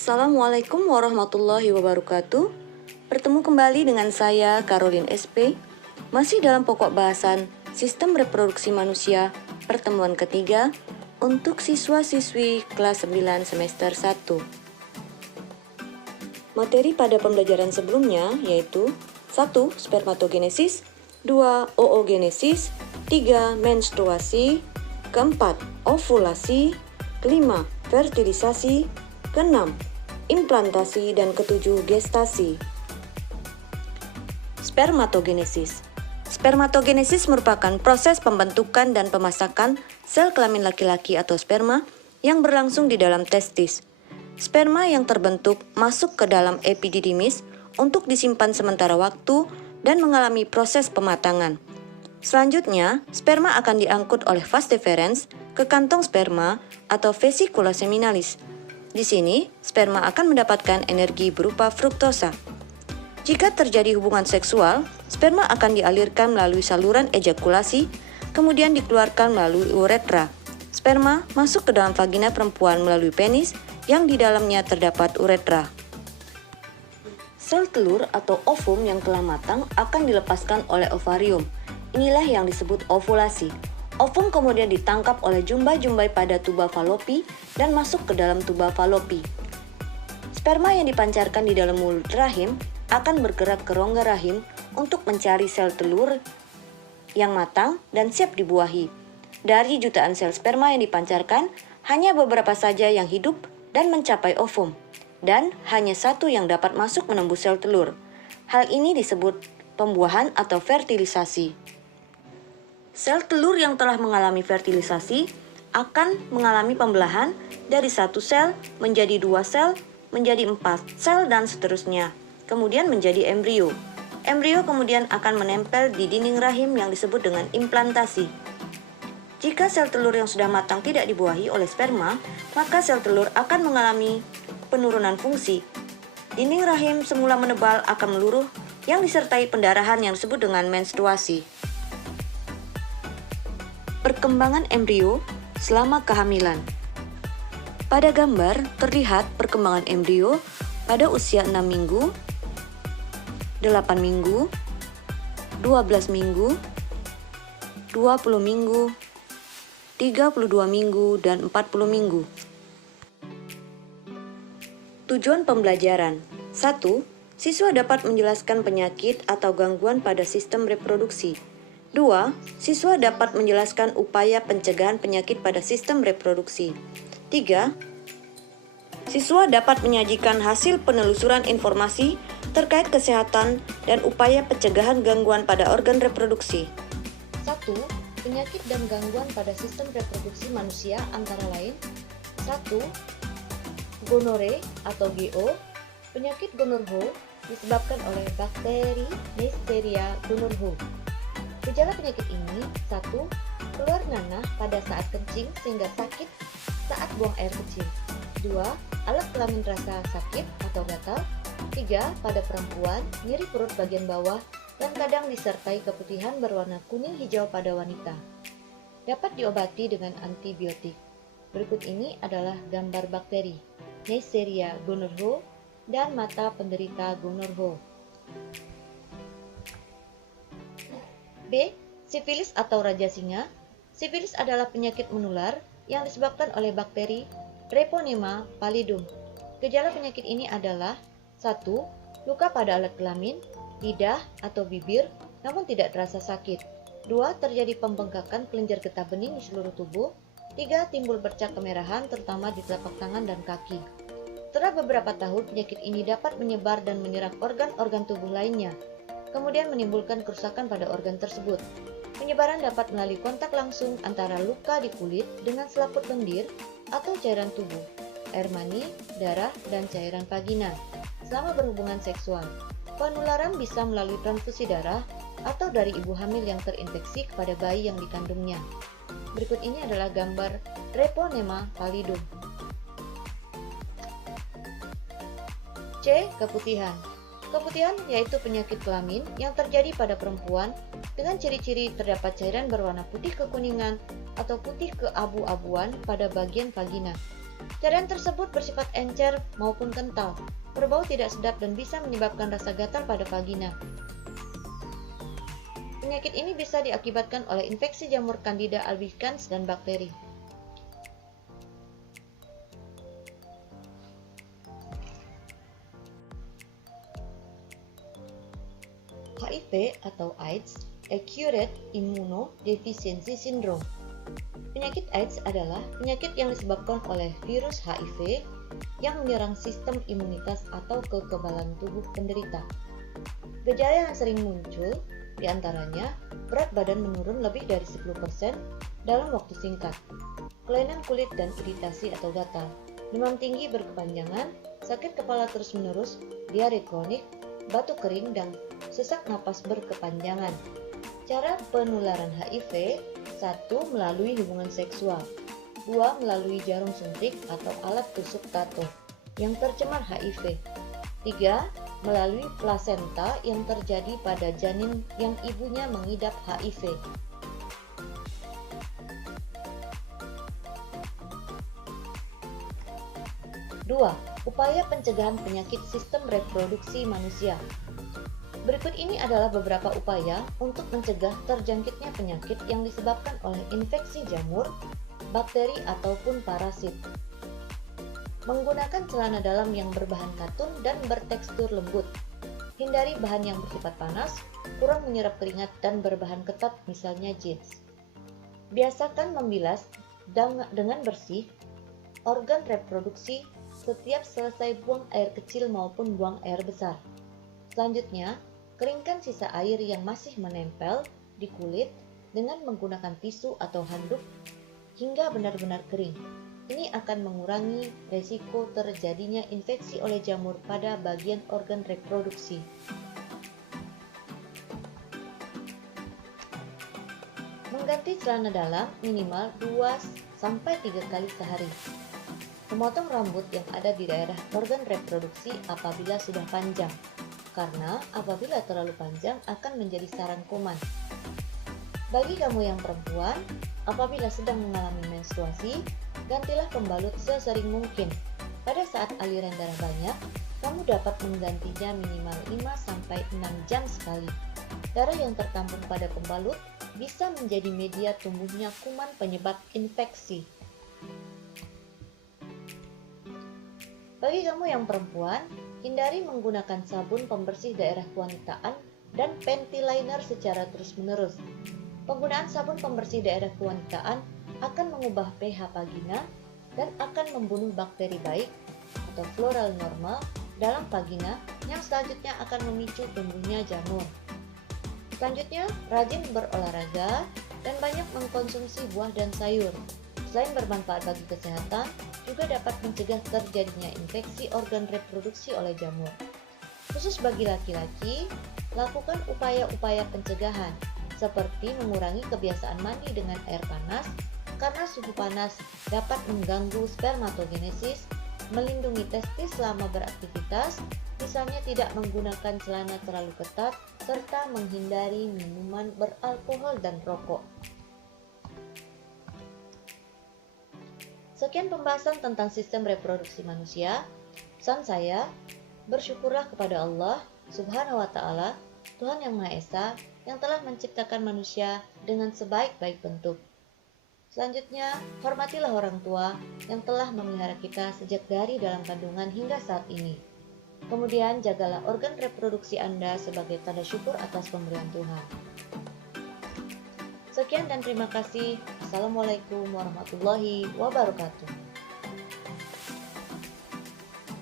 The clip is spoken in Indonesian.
Assalamualaikum warahmatullahi wabarakatuh. Bertemu kembali dengan saya, Caroline SP, masih dalam pokok bahasan Sistem Reproduksi Manusia, pertemuan ketiga untuk siswa-siswi kelas 9 semester 1. Materi pada pembelajaran sebelumnya yaitu 1. Spermatogenesis, 2. Oogenesis, 3. Menstruasi, keempat, ovulasi, kelima, fertilisasi, keenam, implantasi, dan ketujuh, gestasi. Spermatogenesis. Spermatogenesis merupakan proses pembentukan dan pemasakan sel kelamin laki-laki atau sperma yang berlangsung di dalam testis. Sperma yang terbentuk masuk ke dalam epididymis untuk disimpan sementara waktu dan mengalami proses pematangan. Selanjutnya, sperma akan diangkut oleh vas deferens ke kantong sperma atau vesicula seminalis. Di sini, sperma akan mendapatkan energi berupa fruktosa. Jika terjadi hubungan seksual, sperma akan dialirkan melalui saluran ejakulasi, kemudian dikeluarkan melalui uretra. Sperma masuk ke dalam vagina perempuan melalui penis yang di dalamnya terdapat uretra. Sel telur atau ovum yang telah matang akan dilepaskan oleh ovarium. Inilah yang disebut ovulasi. Ovum kemudian ditangkap oleh jumbai-jumbai pada tuba falopi dan masuk ke dalam tuba falopi. Sperma yang dipancarkan di dalam mulut rahim akan bergerak ke rongga rahim untuk mencari sel telur yang matang dan siap dibuahi. Dari jutaan sel sperma yang dipancarkan, hanya beberapa saja yang hidup dan mencapai ovum, dan hanya satu yang dapat masuk menembus sel telur. Hal ini disebut pembuahan atau fertilisasi. Sel telur yang telah mengalami fertilisasi akan mengalami pembelahan dari satu sel menjadi 2 sel, menjadi 4 sel, dan seterusnya. Kemudian menjadi embrio. Embrio kemudian akan menempel di dinding rahim yang disebut dengan implantasi. Jika sel telur yang sudah matang tidak dibuahi oleh sperma, maka sel telur akan mengalami penurunan fungsi. Dinding rahim semula menebal akan meluruh yang disertai pendarahan yang disebut dengan menstruasi. Perkembangan embrio selama kehamilan. Pada gambar terlihat perkembangan embrio pada usia 6 minggu, 8 minggu, 12 minggu, 20 minggu, 32 minggu, dan 40 minggu. Tujuan pembelajaran. 1. Siswa dapat menjelaskan penyakit atau gangguan pada sistem reproduksi. 2. Siswa dapat menjelaskan upaya pencegahan penyakit pada sistem reproduksi. 3. Siswa dapat menyajikan hasil penelusuran informasi terkait kesehatan dan upaya pencegahan gangguan pada organ reproduksi. 1. Penyakit dan gangguan pada sistem reproduksi manusia antara lain 1. Gonore atau GO. Penyakit Gonorrhea disebabkan oleh bakteri Neisseria gonorrhoeae. Gejala penyakit ini 1. Keluar nanah pada saat kencing sehingga sakit saat buang air kecil. 2. Alat kelamin terasa sakit atau gatal. 3. Pada perempuan, nyeri perut bagian bawah dan kadang disertai keputihan berwarna kuning hijau pada wanita. Dapat diobati dengan antibiotik. Berikut ini adalah gambar bakteri Neisseria gonorrhoeae dan mata penderita gonorrhoeae. B. Sifilis atau raja singa. Sifilis adalah penyakit menular yang disebabkan oleh bakteri Treponema pallidum. Gejala penyakit ini adalah 1. Luka pada alat kelamin, lidah atau bibir, namun tidak terasa sakit. 2. Terjadi pembengkakan kelenjar getah bening di seluruh tubuh. 3. Timbul bercak kemerahan terutama di telapak tangan dan kaki. Setelah beberapa tahun, penyakit ini dapat menyebar dan menyerang organ-organ tubuh lainnya, kemudian menimbulkan kerusakan pada organ tersebut. Penyebaran dapat melalui kontak langsung antara luka di kulit dengan selaput lendir atau cairan tubuh, air mani, darah, dan cairan vagina selama berhubungan seksual. Penularan bisa melalui transfusi darah atau dari ibu hamil yang terinfeksi kepada bayi yang dikandungnya. Berikut ini adalah gambar Treponema pallidum. C. Keputihan. Keputihan yaitu penyakit kelamin yang terjadi pada perempuan dengan ciri-ciri terdapat cairan berwarna putih kekuningan atau putih keabu-abuan pada bagian vagina. Cairan tersebut bersifat encer maupun kental, berbau tidak sedap dan bisa menyebabkan rasa gatal pada vagina. Penyakit ini bisa diakibatkan oleh infeksi jamur Candida albicans dan bakteri. HIV atau AIDS, Acute Immunodeficiency Syndrome. Penyakit AIDS adalah penyakit yang disebabkan oleh virus HIV yang menyerang sistem imunitas atau kekebalan tubuh penderita. Gejala yang sering muncul diantaranya berat badan menurun lebih dari 10% dalam waktu singkat, kelainan kulit dan iritasi atau gatal, demam tinggi berkepanjangan, sakit kepala terus-menerus, diare kronik, batuk kering, dan sesak napas berkepanjangan. Cara penularan HIV: 1. Melalui hubungan seksual. 2. Melalui jarum suntik atau alat tusuk tato yang tercemar HIV. 3. Melalui plasenta yang terjadi pada janin yang ibunya mengidap HIV. Dua, upaya pencegahan penyakit sistem reproduksi manusia. Berikut ini adalah beberapa upaya untuk mencegah terjangkitnya penyakit yang disebabkan oleh infeksi jamur, bakteri, ataupun parasit. Menggunakan celana dalam yang berbahan katun dan bertekstur lembut. Hindari bahan yang bersifat panas, kurang menyerap keringat, dan berbahan ketat, misalnya jeans. Biasakan membilas dengan bersih organ reproduksi setiap selesai buang air kecil maupun buang air besar. Selanjutnya, keringkan sisa air yang masih menempel di kulit dengan menggunakan tisu atau handuk hingga benar-benar kering. Ini akan mengurangi resiko terjadinya infeksi oleh jamur pada bagian organ reproduksi. Mengganti celana dalam minimal 2-3 kali sehari. Memotong rambut yang ada di daerah organ reproduksi apabila sudah panjang, karena apabila terlalu panjang akan menjadi sarang kuman. Bagi kamu yang perempuan, apabila sedang mengalami menstruasi, gantilah pembalut sesering mungkin. Pada saat aliran darah banyak, kamu dapat menggantinya minimal 5-6 jam sekali. Darah yang tertampung pada pembalut bisa menjadi media tumbuhnya kuman penyebab infeksi. Bagi kamu yang perempuan, hindari menggunakan sabun pembersih daerah kewanitaan dan panty liner secara terus-menerus. Penggunaan sabun pembersih daerah kewanitaan akan mengubah pH vagina dan akan membunuh bakteri baik atau floral normal dalam vagina yang selanjutnya akan memicu tumbuhnya jamur. Selanjutnya, rajin berolahraga dan banyak mengkonsumsi buah dan sayur. Selain bermanfaat bagi kesehatan, juga dapat mencegah terjadinya infeksi organ reproduksi oleh jamur. Khusus bagi laki-laki, lakukan upaya-upaya pencegahan, seperti mengurangi kebiasaan mandi dengan air panas, karena suhu panas dapat mengganggu spermatogenesis, melindungi testis selama beraktivitas, misalnya tidak menggunakan celana terlalu ketat, serta menghindari minuman beralkohol dan rokok. Sekian pembahasan tentang sistem reproduksi manusia. Pesan saya, bersyukurlah kepada Allah Subhanahu wa Ta'ala, Tuhan yang Maha Esa, yang telah menciptakan manusia dengan sebaik-baik bentuk. Selanjutnya, hormatilah orang tua yang telah memelihara kita sejak dari dalam kandungan hingga saat ini. Kemudian, jagalah organ reproduksi Anda sebagai tanda syukur atas pemberian Tuhan. Sekian dan terima kasih. Assalamualaikum warahmatullahi wabarakatuh.